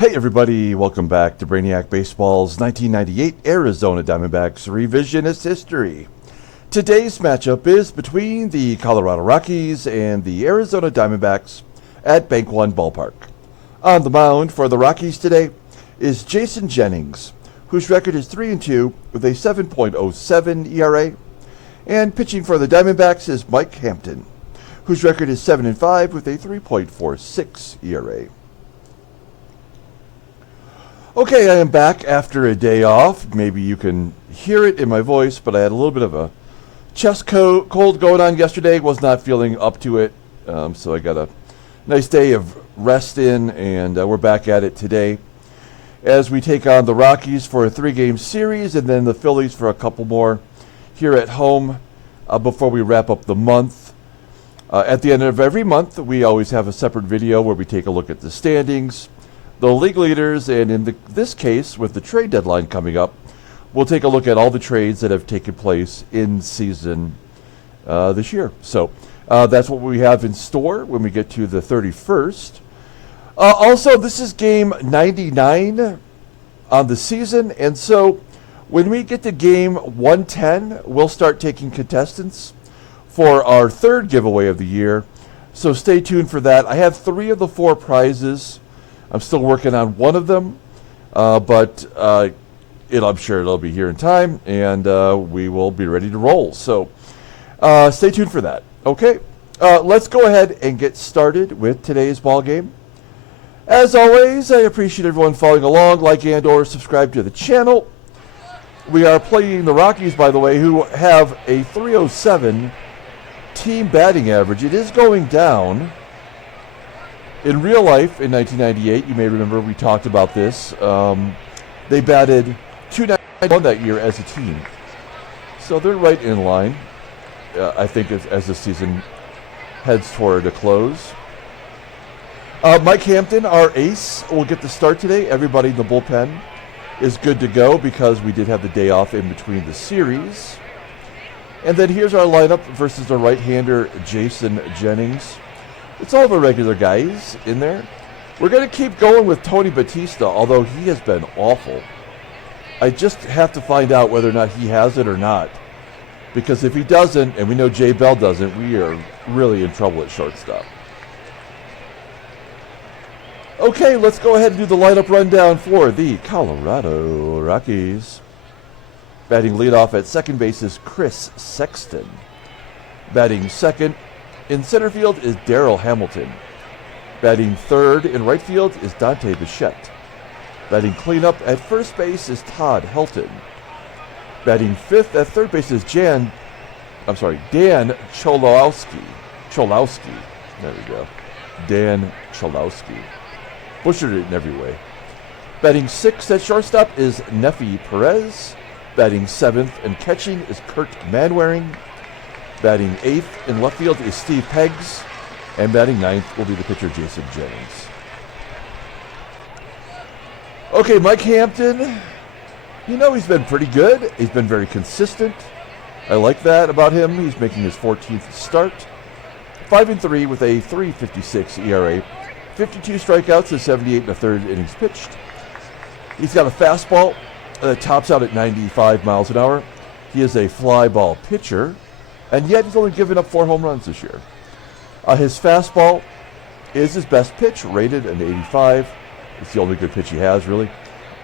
Hey everybody, welcome back to Brainiac Baseball's 1998 Arizona Diamondbacks Revisionist History. Today's matchup is between the Colorado Rockies and the Arizona Diamondbacks at Bank One Ballpark. On the mound for the Rockies today is Jason Jennings, whose record is 3-2 with a 7.07 ERA. And pitching for the Diamondbacks is Mike Hampton, whose record is 7-5 with a 3.46 ERA. Okay, I am back after a day off. Maybe you can hear it in my voice, but I had a little bit of a chest cold going on yesterday. Was not feeling up to it, so I got a nice day of rest in, and we're back at it today as we take on the Rockies for a 3-game series, and then the Phillies for a couple more here at home before we wrap up the month. At the end of every month, we always have a separate video where we take a look at the standings, the league leaders, and in this case, with the trade deadline coming up, we'll take a look at all the trades that have taken place in season this year. So that's what we have in store when we get to the 31st. Also, this is game 99 on the season, and so when we get to game 110, we'll start taking contestants for our third giveaway of the year. So stay tuned for that. I have 3 of the 4 prizes. I'm still working on one of them, but I'm sure it'll be here in time, and we will be ready to roll. So stay tuned for that. Okay, let's go ahead and get started with today's ball game. As always, I appreciate everyone following along, like and or subscribe to the channel. We are playing the Rockies, by the way, who have a 307 team batting average. It is going down. In real life, in 1998, you may remember we talked about this, they batted .291 that year as a team. So they're right in line, I think, as the season heads toward a close. Mike Hampton, our ace, will get the start today. Everybody in the bullpen is good to go because we did have the day off in between the series. And then here's our lineup versus the right-hander, Jason Jennings. It's all the regular guys in there. We're going to keep going with Tony Bautista, although he has been awful. I just have to find out whether or not he has it or not. Because if he doesn't, and we know Jay Bell doesn't, we are really in trouble at shortstop. Okay, let's go ahead and do the lineup rundown for the Colorado Rockies. Batting leadoff at second base is Chris Sexton. Batting second in center field is Darryl Hamilton. Batting third in right field is Dante Bichette. Batting cleanup at first base is Todd HELTON. Batting fifth at third base is Dan CHOLOWSKY. There we go. Dan CHOLOWSKY. Butchered it in every way. Batting sixth at shortstop is Neifi PEREZ. Batting seventh and catching is Kirt MANWARING. Batting eighth in left field is Steve PEGUES, and batting ninth will be the pitcher Jason Jennings. Okay, Mike Hampton, he's been pretty good. He's been very consistent. I like that about him. He's making his 14th start. 5-3 with a 3.56 ERA, 52 strikeouts and 78 1/3 innings pitched. He's got a fastball that tops out at 95 miles an hour. He is a fly ball pitcher, and yet he's only given up 4 home runs this year. His fastball is his best pitch, rated an 85. It's the only good pitch he has, really.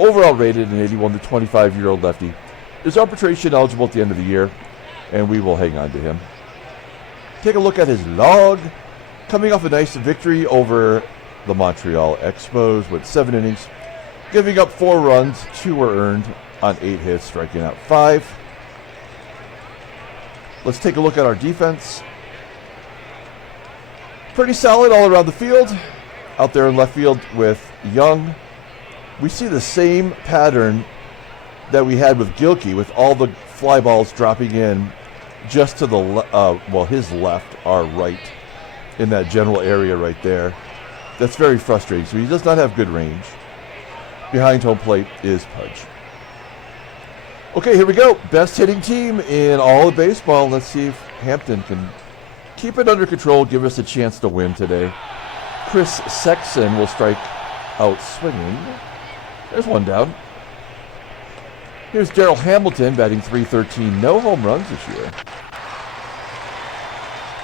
Overall rated an 81. The 25-year-old lefty is arbitration eligible at the end of the year, and we will hang on to him. Take a look at his log. Coming off a nice victory over the Montreal Expos with 7 innings, giving up 4 runs, 2 were earned on 8 hits, striking out 5. Let's take a look at our defense. Pretty solid all around the field. Out there in left field with Young. We see the same pattern that we had with Gilkey, with all the fly balls dropping in just to the his left, our right, in that general area right there. That's very frustrating. So he does not have good range. Behind home plate is Pudge. Okay, here we go. Best hitting team in all of baseball. Let's see if Hampton can keep it under control, give us a chance to win today. Chris Sexton will strike out swinging. There's one down. Here's Darryl Hamilton batting .313. No home runs this year.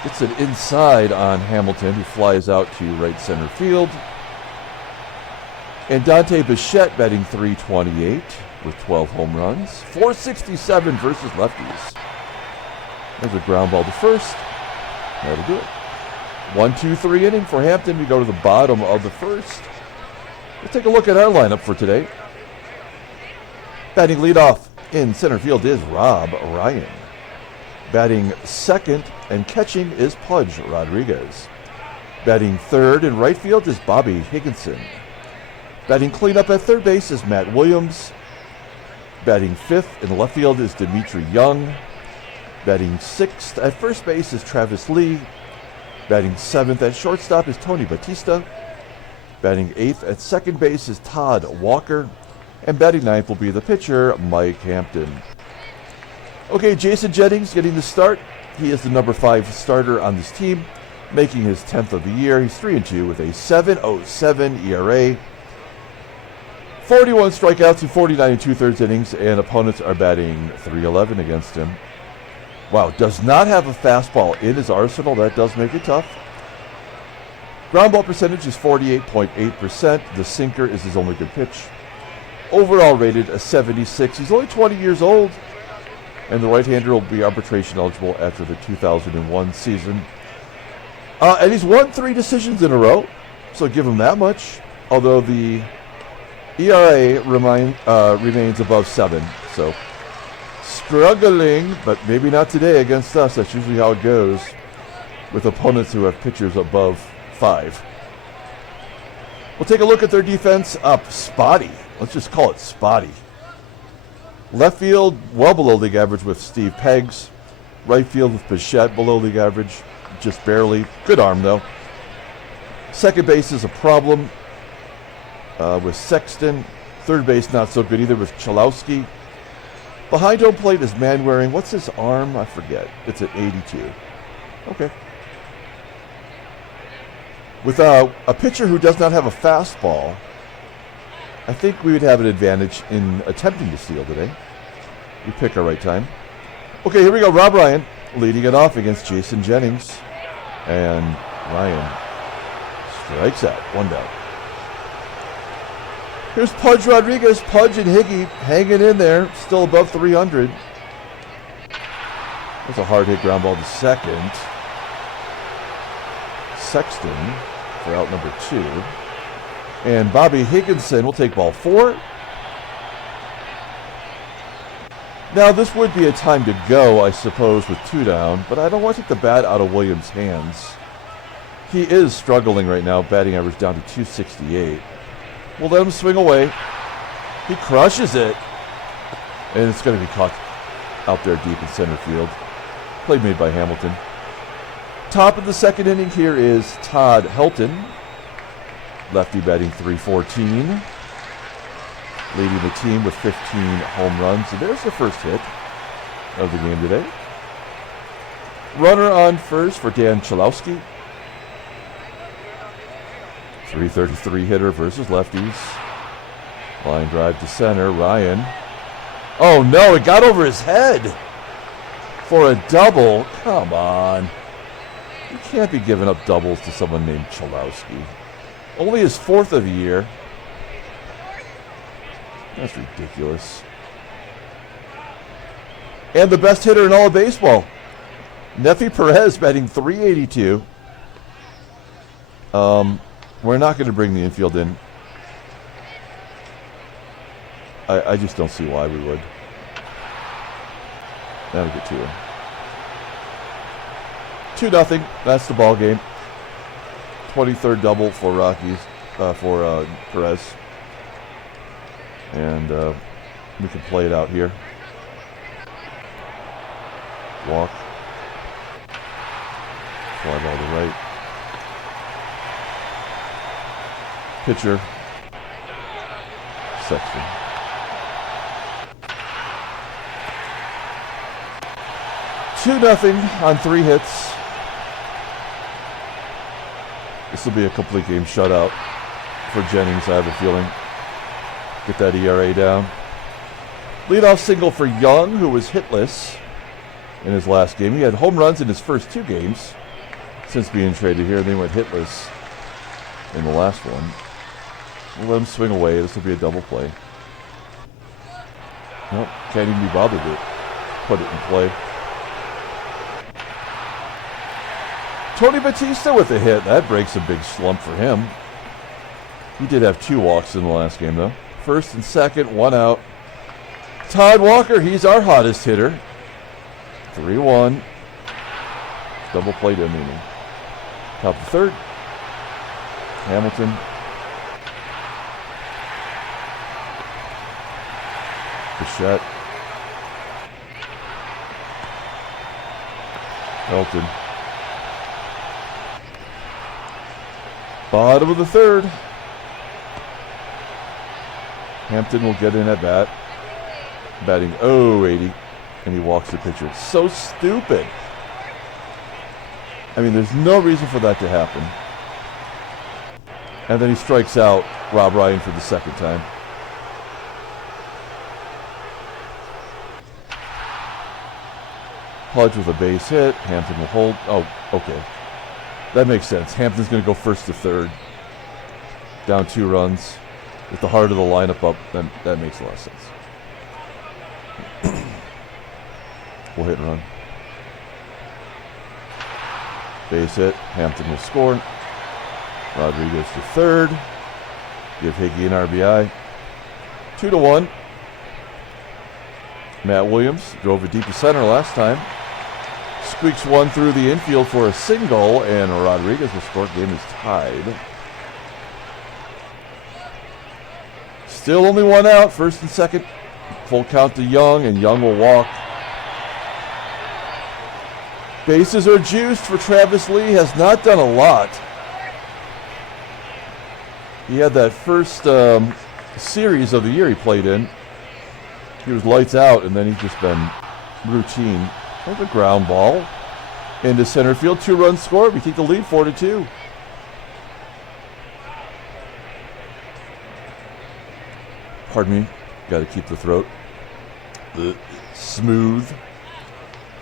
Gets it inside on Hamilton, who flies out to right center field. And Dante BICHETTE batting .328 with 12 home runs. .467 versus lefties. There's a ground ball to first. That'll do it. 1-2-3 inning for Hampton. We go to the bottom of the first. Let's take a look at our lineup for today. Batting leadoff in center field is Rob Ryan. Batting second and catching is Pudge Rodriguez. Batting third in right field is Bobby Higginson. Batting cleanup at third base is Matt Williams. Batting fifth in left field is Dmitri Young. Batting sixth at first base is Travis Lee. Batting seventh at shortstop is Tony Batista. Batting eighth at second base is Todd Walker. And batting ninth will be the pitcher, Mike Hampton. Okay, Jason Jennings getting the start. He is the number 5 starter on this team, making his 10th of the year. He's 3-2 with a 7.07 ERA. 41 strikeouts in 49 2/3 innings, and opponents are batting .311 against him. Wow, does not have a fastball in his arsenal. That does make it tough. Ground ball percentage is 48.8%. The sinker is his only good pitch. Overall rated a 76. He's only 20 years old, and the right-hander will be arbitration eligible after the 2001 season. And he's won 3 decisions in a row, so give him that much. Although the ERA remains above 7, so struggling, but maybe not today against us. That's usually how it goes with opponents who have pitchers above 5. We'll take a look at their defense. Spotty. Let's just call it spotty. Left field, well below league average with Steve Peggs. Right field with Bichette, below league average, just barely. Good arm, though. Second base is a problem with Sexton. Third base, not so good either with CHOLOWSKY. Behind home plate is MANWARING. What's his arm? I forget. It's at 82. Okay. With a pitcher who does not have a fastball, I think we would have an advantage in attempting to steal today. We pick our right time. Okay, here we go. Rob Ryan leading it off against Jason Jennings. And Ryan strikes out. 1 down. Here's Pudge Rodriguez. Pudge and Higgy hanging in there. Still above 300. That's a hard hit ground ball to second. Sexton for out number 2. And Bobby Higginson will take ball 4. Now, this would be a time to go, I suppose, with 2 down, but I don't want to take the bat out of Williams' hands. He is struggling right now, batting average down to .268. We'll let him swing away. He crushes it. And it's going to be caught out there deep in center field. Play made by Hamilton. Top of the second inning here is Todd HELTON. Lefty batting .314. Leading the team with 15 home runs. And there's the first hit of the game today. Runner on first for Dan CHOLOWSKY. .333 hitter versus lefties. Line drive to center. Ryan. Oh no, it got over his head for a double. Come on. You can't be giving up doubles to someone named CHOLOWSKY. Only his 4th of the year. That's ridiculous. And the best hitter in all of baseball, Neifi PEREZ batting .382. We're not going to bring the infield in. I just don't see why we would. That'll get to him. 2-0. That's the ball game. 23rd double for Rockies, for PEREZ. And we can play it out here. Walk. Fly ball to right. Pitcher. Sexton. .2 on 3 hits. This will be a complete game shutout for Jennings, I have a feeling. Get that ERA down. Leadoff single for Young, who was hitless in his last game. He had home runs in his first 2 games since being traded here. Then he went hitless in the last one. We'll let him swing away. This will be a double play. Nope, can't even be bothered to put it in play. Tony Batista with a hit. That breaks a big slump for him. He did have 2 walks in the last game, though. First and second, 1 out. Todd Walker, he's our hottest hitter. 3-1. Double play to inning. Top of the third. Hamilton. Bichette. HELTON. Bottom of the third. Hampton will get in at bat. Batting .080. And he walks the pitcher. So stupid. I mean, there's no reason for that to happen. And then he strikes out Rob Ryan for the second time. Pudge with a base hit. Hampton will hold. Oh, okay. That makes sense. Hampton's going to go first to third. Down 2 runs. With the heart of the lineup up, then that makes a lot of sense. We'll hit and run. Base hit. Hampton will score. Rodriguez to third. Give Higgy an RBI. 2-1. Matt Williams drove it deep to center last time. Squeaks one through the infield for a single, and Rodriguez will score. Game is tied. Still only 1 out. First and second. Full count to Young, and Young will walk. Bases are juiced for Travis Lee. Has not done a lot. He had that first series of the year he played in. He was lights out, and then he's just been routine. There's a ground ball into center field. 2-run score. We take the lead 4-2. Pardon me. Got to keep the throat smooth.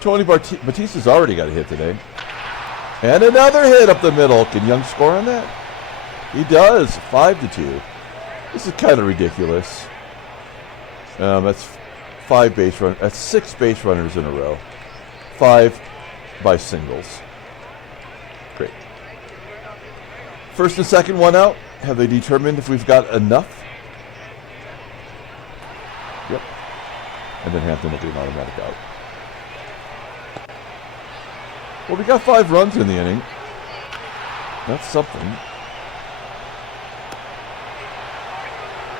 Tony Batista's already got a hit today. And another hit up the middle. Can Young score on that? He does. 5-2. This is kind of ridiculous. That's 5 base runners. That's 6 base runners in a row. 5 by singles. Great. First and second, 1 out. Have they determined if we've got enough? Yep. And then Hampton will be an automatic out. Well, we got 5 runs in the inning. That's something.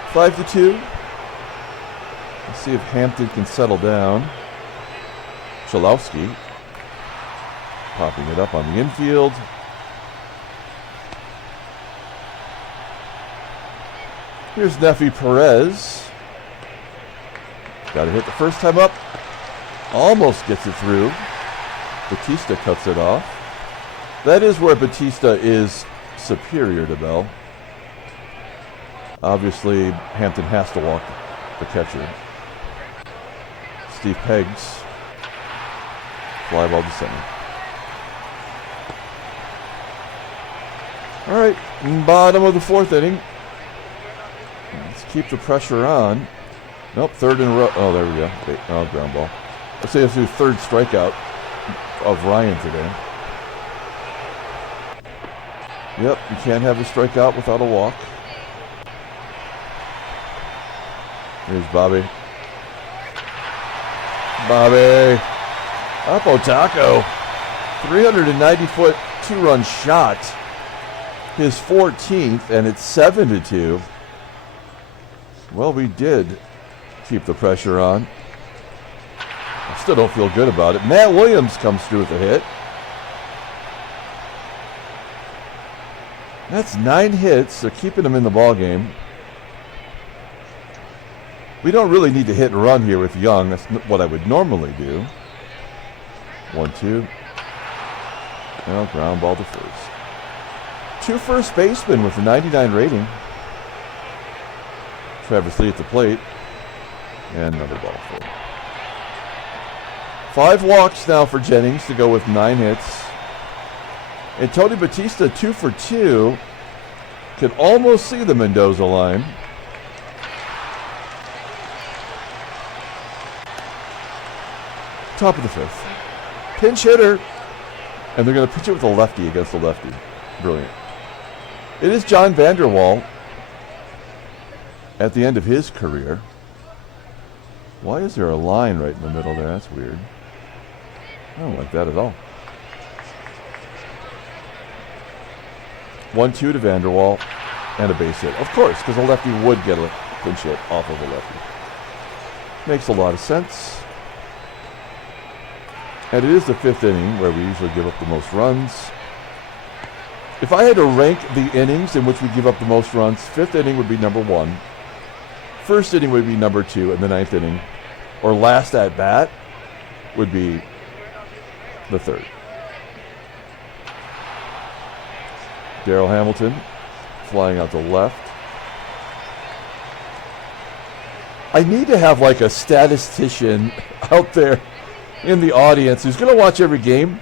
5-2. Let's see if Hampton can settle down. CHOLOWSKY popping it up on the infield. Here's Neifi PEREZ. Got to hit the first time up. Almost gets it through. Batista cuts it off. That is where Batista is superior to Bell. Obviously, Hampton has to walk the catcher. Steve Pegs. Fly ball to center. All right, bottom of the 4th inning. Let's keep the pressure on. Nope, 3rd in a row. Oh, there we go. Oh, ground ball. Let's say it's the 3rd strikeout of Ryan today. Yep, you can't have a strikeout without a walk. Here's Bobby. Bobby. Up Taco. 390-foot 2-run shot. His 14th, and it's 7-2. Well, we did keep the pressure on. I still don't feel good about it. Matt Williams comes through with a hit. That's 9 hits. They're keeping him in the ball game. We don't really need to hit and run here with Young. That's what I would normally do. 1-2. Well, ground ball to first. 2 first basemen with a 99 rating. Travis Lee at the plate. And another ball full. 5 walks now for Jennings to go with 9 hits. And Tony Batista, 2 for 2. Can almost see the Mendoza line. Top of the 5th. Pinch hitter. And they're going to pitch it with a lefty against a lefty. Brilliant. It is John Vanderwall at the end of his career. Why is there a line right in the middle there? That's weird. I don't like that at all. 1-2 to Vanderwall and a base hit. Of course, because a lefty would get a pinch hit off of a lefty. Makes a lot of sense. And it is the 5th inning where we usually give up the most runs. If I had to rank the innings in which we give up the most runs, 5th inning would be number 1. 1st inning would be number 2, and the 9th inning, or last at bat, would be the 3rd. Darryl Hamilton flying out to left. I need to have like a statistician out there in the audience who's going to watch every game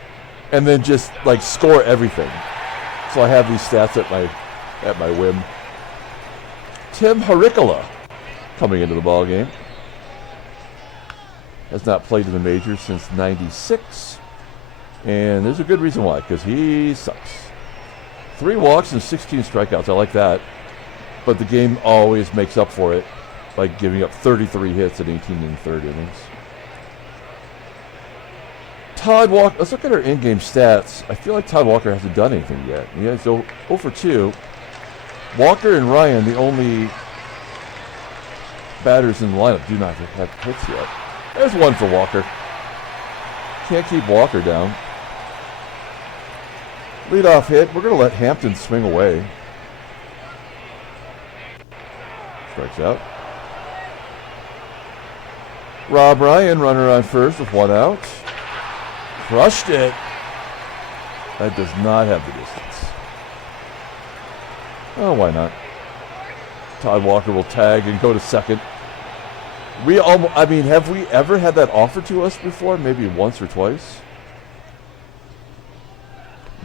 and then just like score everything. So I have these stats at my whim. Tim Haricola coming into the ball game. Has not played in the majors since '96. And there's a good reason why, because he sucks. 3 walks and 16 strikeouts. I like that. But the game always makes up for it by giving up 33 hits in 18 and 3rd innings. Todd Walker, let's look at our in-game stats. I feel like Todd Walker hasn't done anything yet. He has 0 for 2. Walker and Ryan, the only batters in the lineup, do not have hits yet. There's 1 for Walker. Can't keep Walker down. Leadoff hit. We're going to let Hampton swing away. Strikes out. Rob Ryan, runner on first with 1 out. Crushed it. That does not have the distance. Oh, why not? Todd Walker will tag and go to second. Have we ever had that offered to us before? Maybe once or twice.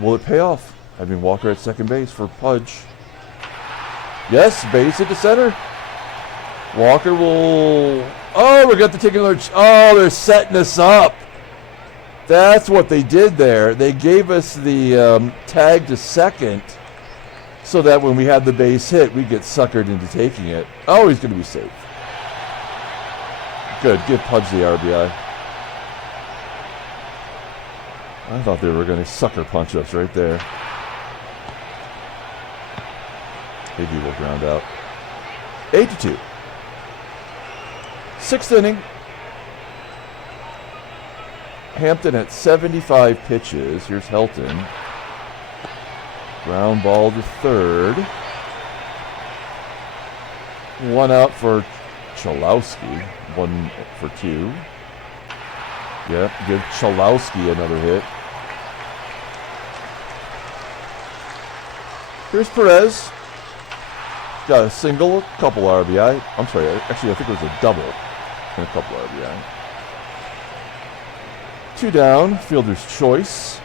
Will it pay off? Walker at second base for Pudge. Yes, base hit to center. Walker will... Oh, we got the taking alert. Oh, they're setting us up. That's what they did there. They gave us the tag to second so that when we had the base hit, we'd get suckered into taking it. Oh, he's going to be safe. Good. Give Pudge the RBI. I thought they were going to sucker punch us right there. Maybe we'll ground out. 8-2. 6th inning. Hampton at 75 pitches. Here's HELTON. Ground ball to third. 1 out for CHOLOWSKY. 1 for 2. Yep, give CHOLOWSKY another hit. Here's PEREZ. Got a single, a couple RBI. I'm sorry, actually I think it was a double and a couple RBI. 2 down, fielder's choice.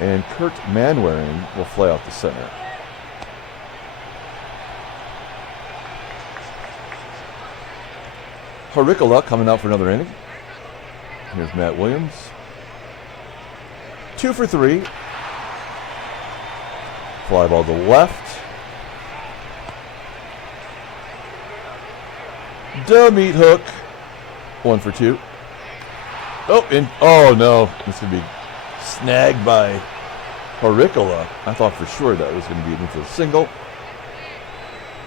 And Kirt MANWARING will fly out to center. Haricola coming out for another inning. Here's Matt Williams. 2 for 3. Fly ball to left. Meat hook. 1 for 2. Oh no, it's going to be snagged by Haricola. I thought for sure that was going to be an infield single.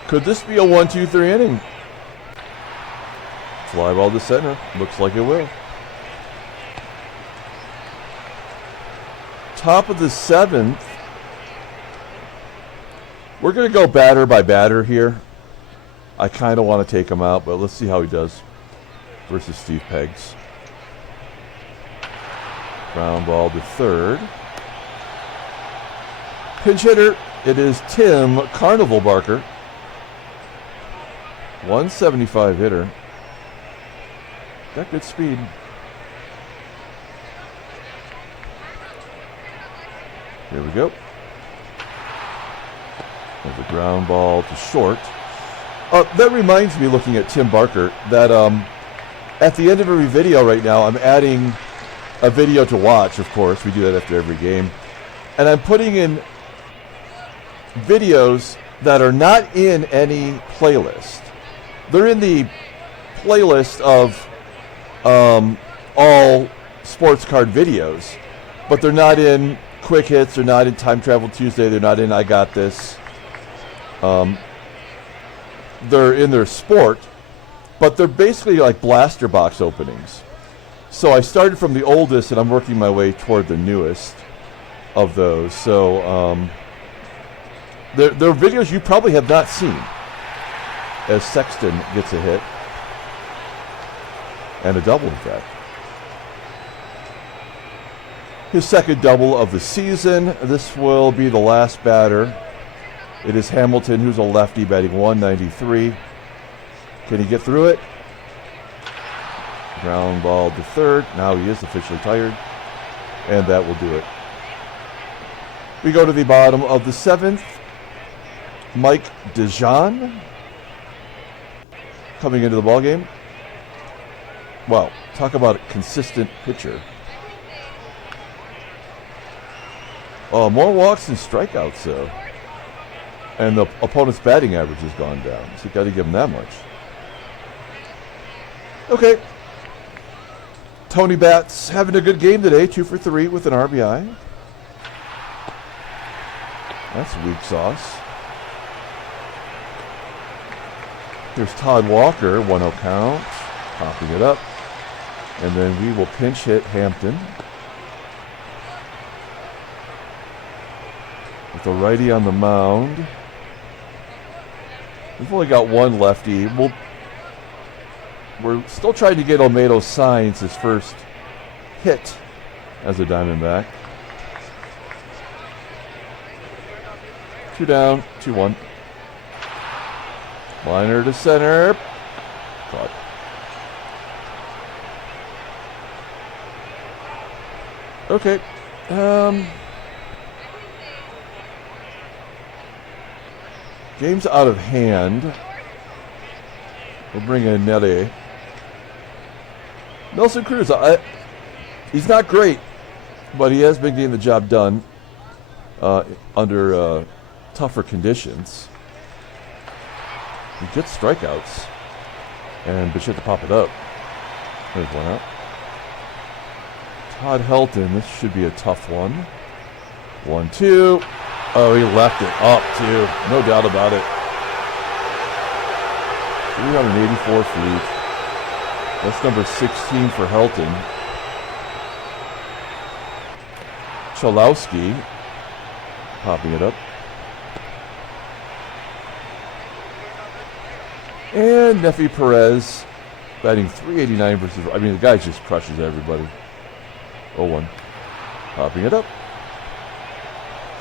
Could this be a 1-2-3 inning? Fly ball to center. Looks like it will. Top of the 7th. We're going to go batter by batter here. I kind of want to take him out, but let's see how he does versus Steve Peggs. Ground ball to third. Pinch hitter, it is Tim Carnival Barker. 175 hitter. Got good speed. Here we go. There's a ground ball to short. That reminds me, looking at Tim Barker, that at the end of every video right now, I'm adding a video to watch, of course. We do that after every game. And I'm putting in videos that are not in any playlist. They're in the playlist of all sports card videos, but they're not in Quick Hits, they're not in Time Travel Tuesday, they're not in I Got This. They're in their sport, but they're basically like blaster box openings. So I started from the oldest, and I'm working my way toward the newest of those. So they're videos you probably have not seen, as Sexton gets a hit. And a double, in fact. His second double of the season. This will be the last batter. It is Hamilton, who's a lefty, batting 193. Can he get through it? Ground ball to third. Now he is officially tired. And that will do it. We go to the bottom of the seventh. Mike DeJean coming into the ballgame. Wow, talk about a consistent pitcher. Oh, more walks than strikeouts, though. And the opponent's batting average has gone down, so you got to give him that much. Okay. Tony Batts having a good game today, 2 for 3 with an RBI. That's weak sauce. Here's Todd Walker, 1-0 count, popping it up. And then we will pinch hit Hampton. With a righty on the mound. We've only got one lefty. We're still trying to get Olmedo Sainz his first hit as a Diamondback. 2 down, 2-1. Liner to center. Caught. Okay. Game's out of hand. We'll bring in Neifi. Nelson Cruz, he's not great, but he has been getting the job done under tougher conditions. He gets strikeouts. And BICHETTE to pop it up. There's one out. Todd Helton, this should be a tough one. 1-2. Oh, he left it up, too. No doubt about it. 384 feet. That's number 16 for Helton. CHOLOWSKY popping it up. And Neifi PEREZ batting 389 versus... I mean, the guy just crushes everybody. 0-1. Popping it up.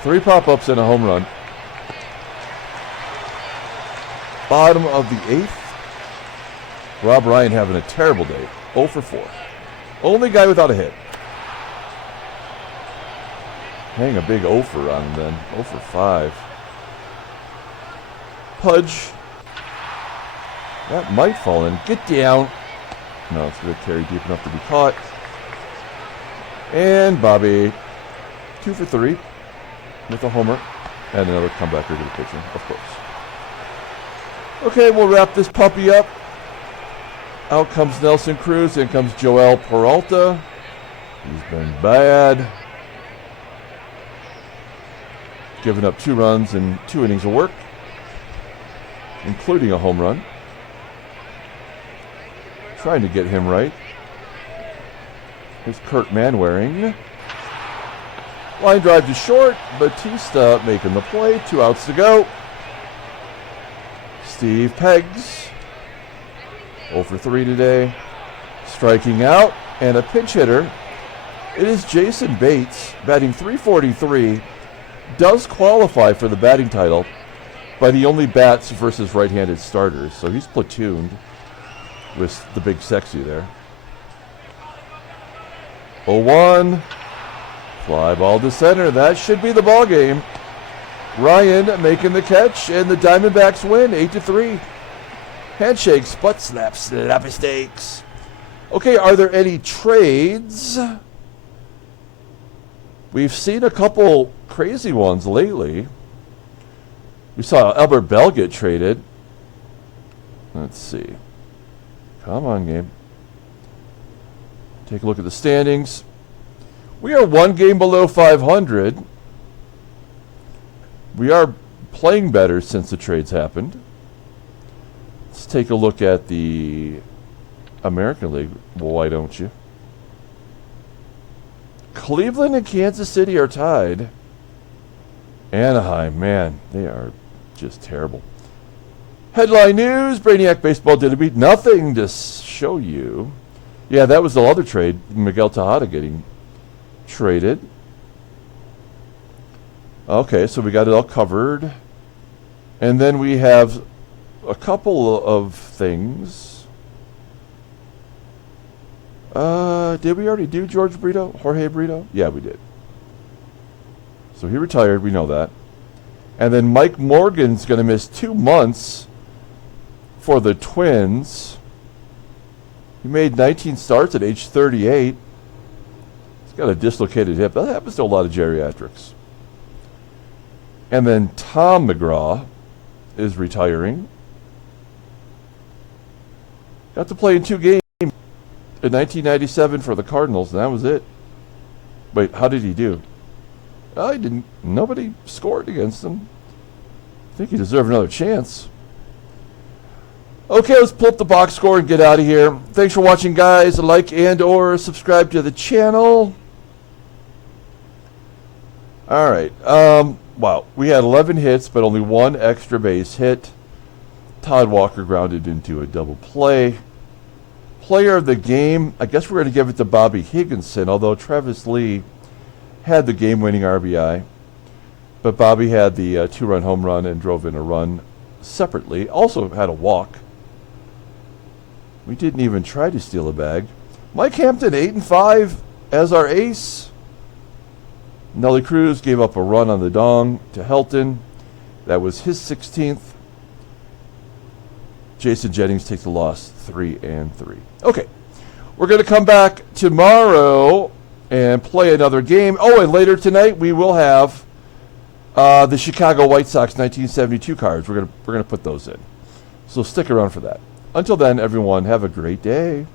3 pop-ups and a home run. Bottom of the 8th. Rob Ryan having a terrible day. 0 for 4. Only guy without a hit. Hang a big 0 for on him then. 0 for 5. Pudge. That might fall in. Get down. No, it's going to carry deep enough to be caught. And Bobby. 2 for 3. With a homer. And another comebacker to the pitcher, of course. Okay, we'll wrap this puppy up. Out comes Nelson Cruz. In comes Joel Peralta. He's been bad. Giving up 2 runs in 2 innings of work, including a home run. Trying to get him right. Here's Kirt MANWARING. Line drive to short. BATISTA making the play. 2 outs to go. Steve Pegs. 0 for 3 today. Striking out. And a pinch hitter. It is Jason Bates, batting 343. Does qualify for the batting title. But he only bats versus right-handed starters, so he's platooned with the big sexy there. 0-1. Fly ball to center. That should be the ball game. Ryan making the catch, and the Diamondbacks win 8-3. Handshakes, butt slaps, slappy steaks. Okay, are there any trades? We've seen a couple crazy ones lately. We saw Albert Bell get traded. Let's see. Come on, game. Take a look at the standings. We are one game below 500. We are playing better since the trades happened. Let's take a look at the American League. Well, why don't you? Cleveland and Kansas City are tied. Anaheim, man, they are just terrible. Headline news, Brainiac Baseball did a beat. Nothing to show you. Yeah, that was the other trade. Miguel Tejada getting traded. Okay, so we got it all covered. And then we have a couple of things. Did we already do Jorge Brito? Yeah, we did. So he retired, we know that. And then Mike Morgan's going to miss 2 months for the Twins. He made 19 starts at age 38. He's got a dislocated hip. That happens to a lot of geriatrics. And then Tom McGraw is retiring. Got to play in 2 games in 1997 for the Cardinals, and that was it. Wait, how did he do? He didn't. Nobody scored against him. I think he deserved another chance. Okay, let's pull up the box score and get out of here. Thanks for watching, guys. Like and or subscribe to the channel. All right. Wow. We had 11 hits, but only 1 extra base hit. Todd Walker grounded into a double play. Player of the game, I guess we're going to give it to Bobby Higginson, although Travis Lee had the game-winning RBI. But Bobby had the 2-run home run and drove in a run separately. Also had a walk. We didn't even try to steal a bag. Mike Hampton, 8-5 as our ace. Nelly Cruz gave up a run on the dong to HELTON. That was his 16th. Jason Jennings takes the loss, 3-3. Okay, we're going to come back tomorrow and play another game. Oh, and later tonight we will have the Chicago White Sox 1972 cards. We're going to put those in. So stick around for that. Until then, everyone, have a great day.